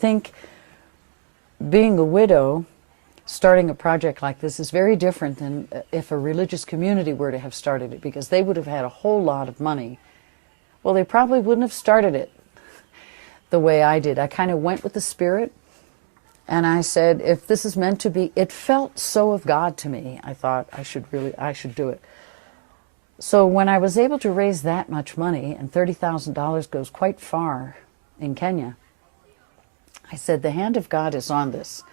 think being a widow, starting a project like this is very different than if a religious community were to have started it, because they would have had a whole lot of money. Well, they probably wouldn't have started it the way I did. I kind of went with the Spirit, and I said, if this is meant to be, it felt so of God to me. I thought I should do it. So when I was able to raise that much money, and $30,000 goes quite far in Kenya, I said, the hand of God is on this.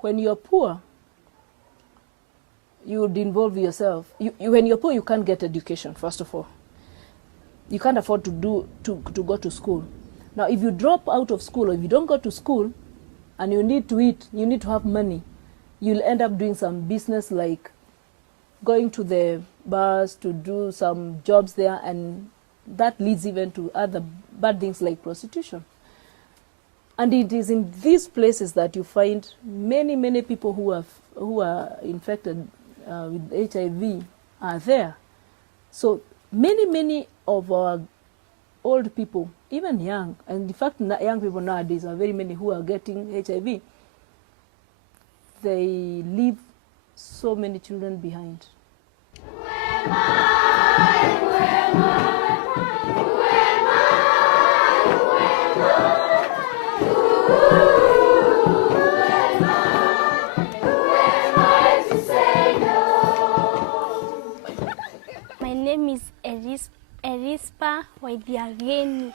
When you're poor, you would involve yourself. When you're poor, you can't get education, first of all. You can't afford to go to school. Now, if you drop out of school, or if you don't go to school, and you need to eat, you need to have money, you'll end up doing some business like going to the bars to do some jobs there, and that leads even to other bad things like prostitution. And it is in these places that you find many, many people who are infected with HIV are there. So many of our old people, even young, and in fact young people nowadays are very many who are getting HIV. They leave so many children behind. My name is Erispa Waidiageni.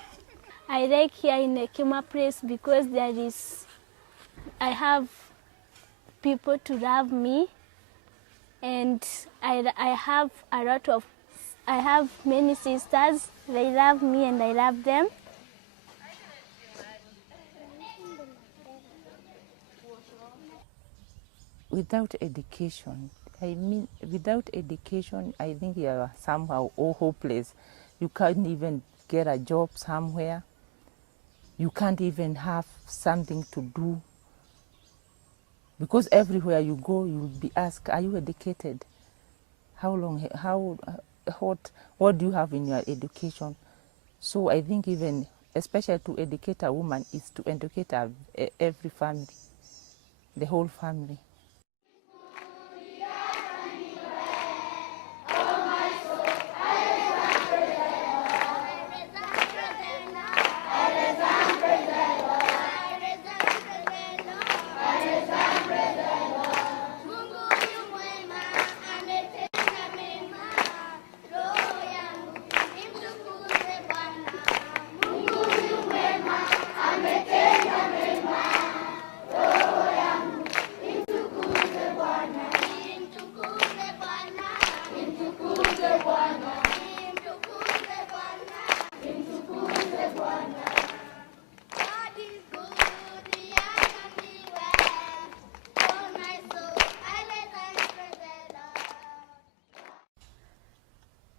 I like here in Ekima Place because I have people to love me, and I have many sisters. They love me and I love them. Without education, I think you are somehow all hopeless. You can't even get a job somewhere. You can't even have something to do. Because everywhere you go, you'll be asked, are you educated? What do you have in your education? So I think even, especially to educate a woman, is to educate every family, the whole family.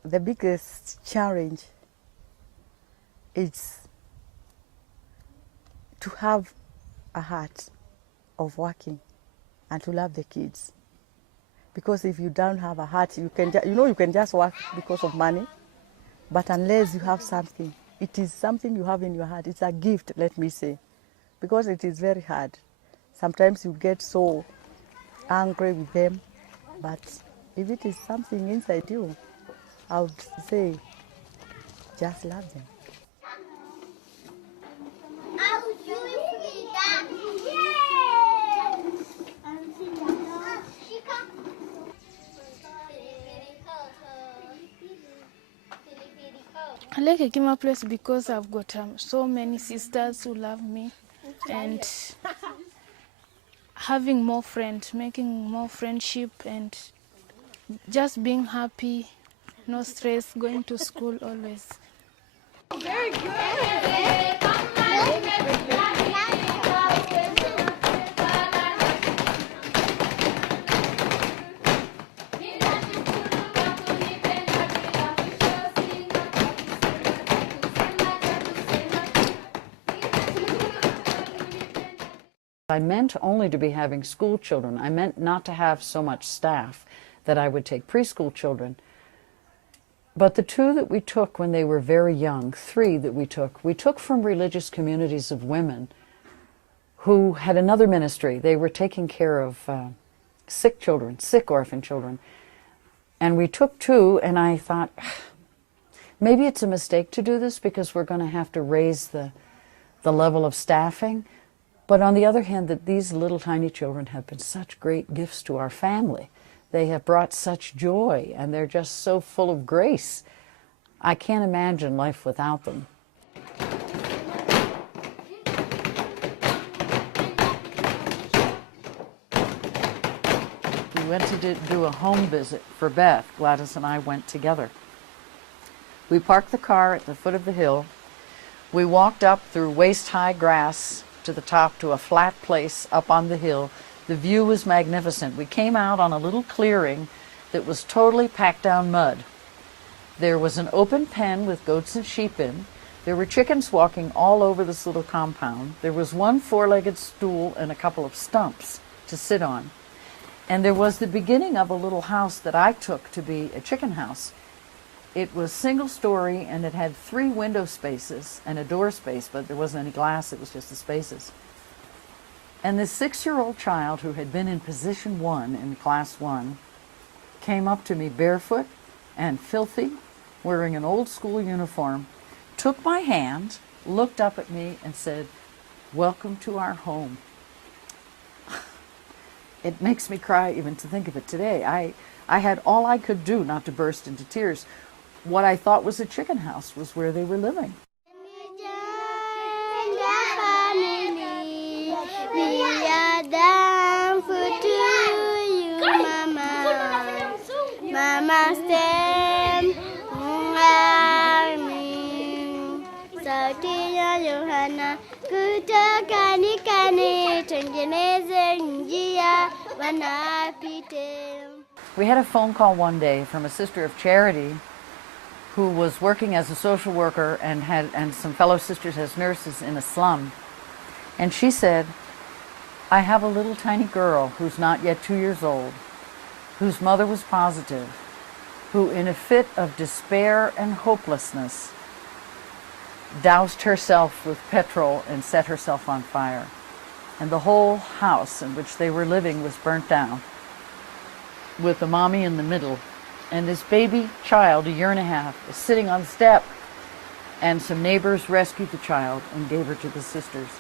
The biggest challenge is to have a heart of working and to love the kids. Because if you don't have a heart, you can just work because of money, but unless you have something, it is something you have in your heart. It's a gift, let me say, because it is very hard. Sometimes you get so angry with them, but if it is something inside you, I would say, just love them. I like Ekima Place because I've got so many sisters who love me, and having more friends, making more friendship, and just being happy. No stress, going to school always. Very good. I meant only to be having school children. I meant not to have so much staff, that I would take preschool children. But the 2 that we took when they were very young, 3 that we took from religious communities of women who had another ministry. They were taking care of sick children, sick orphan children. And we took 2, and I thought, maybe it's a mistake to do this because we're going to have to raise the level of staffing. But on the other hand, that these little tiny children have been such great gifts to our family. They have brought such joy, and they're just so full of grace. I can't imagine life without them. We went to do a home visit for Beth. Gladys and I went together. We parked the car at the foot of the hill. We walked up through waist-high grass to the top to a flat place up on the hill. The view was magnificent. We came out on a little clearing that was totally packed down mud. There was an open pen with goats and sheep in. There were chickens walking all over this little compound. There was one 4-legged stool and a couple of stumps to sit on. And there was the beginning of a little house that I took to be a chicken house. It was single-story, and it had 3 window spaces and a door space, but there wasn't any glass, it was just the spaces. And this 6-year-old child who had been in position 1 in class 1 came up to me barefoot and filthy, wearing an old school uniform, took my hand, looked up at me and said, "Welcome to our home." It makes me cry even to think of it today. I had all I could do not to burst into tears. What I thought was a chicken house was where they were living. We are thankful to you, Mama. Mama, stand me. Sautia Johanna, kutoka nikane, tengeneze njia, wanapite. We had a phone call one day from a sister of charity who was working as a social worker and some fellow sisters as nurses in a slum. And she said, "I have a little tiny girl who's not yet 2 years old, whose mother was positive, who in a fit of despair and hopelessness doused herself with petrol and set herself on fire. And the whole house in which they were living was burnt down, with the mommy in the middle. And this baby child, 1.5 years, is sitting on the step. And some neighbors rescued the child and gave her to the sisters."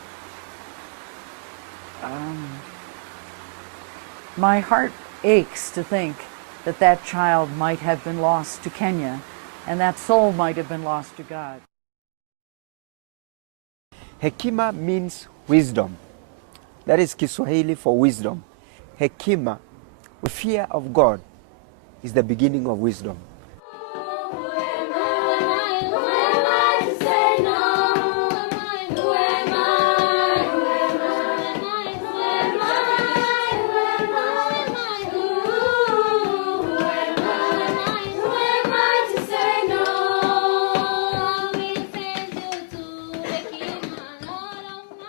My heart aches to think that that child might have been lost to Kenya, and that soul might have been lost to God. Hekima means wisdom. That is Kiswahili for wisdom. Hekima, fear of God, is the beginning of wisdom.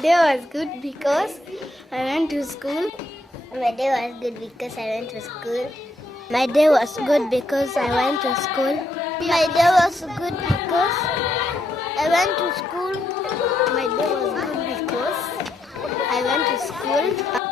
Day was good because I went to school. My day was good because I went to school. My day was good because I went to school. My day was good because I went to school. My day was good because I went to school.